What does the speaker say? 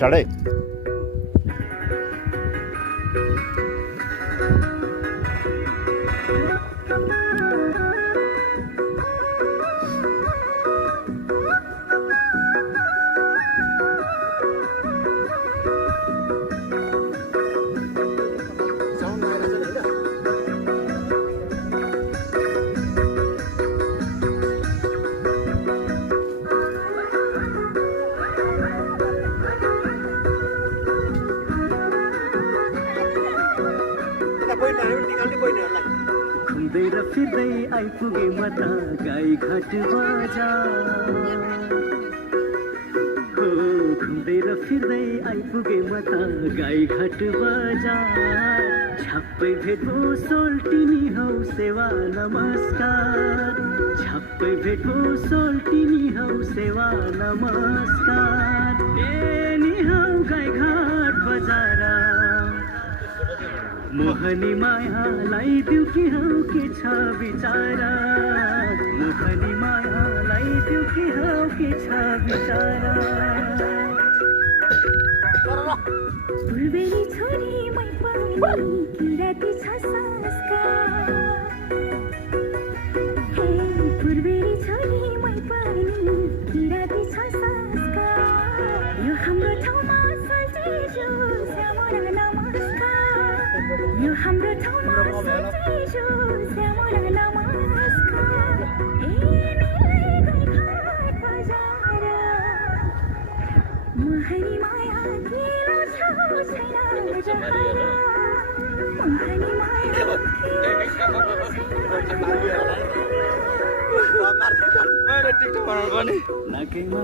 टाढै घुम्दै र फिर्दै आइपुगे म त गाईघाट बजार हो घुम्दै र फिर्दै आइपुगे म त गाईघाट बजार छाप्पै भेट भो सोल्टिनी हौ सेवा नमस्कार छाप्पै भेट भो सोल्टिनी हौ सेवा नमस्कार ए नि हौ गाईघाट बजार मोहनी मायालाई दिउ कि हौ के छ बिचारा मोहनी मायालाई दिउ कि हौ के छ बिचारा फुलबेली छोरी मै पनि किराती छ संस्कार हे फुलबेली छोरी मै पनि किराती छ संस्कार यो हाम्रो ठाउँमा सल्टेजो श्यामला नमस्कार यो हाम्रो ठाउँमा सल्टेजो श्यामला नमस्कार ए मिलाई गाईघाट बजार मोहनी माया किलो छौ छैन जहाँ मोहनी माया किलो छौ छैन टिकटक बनाउनु पर्ने नाकैमा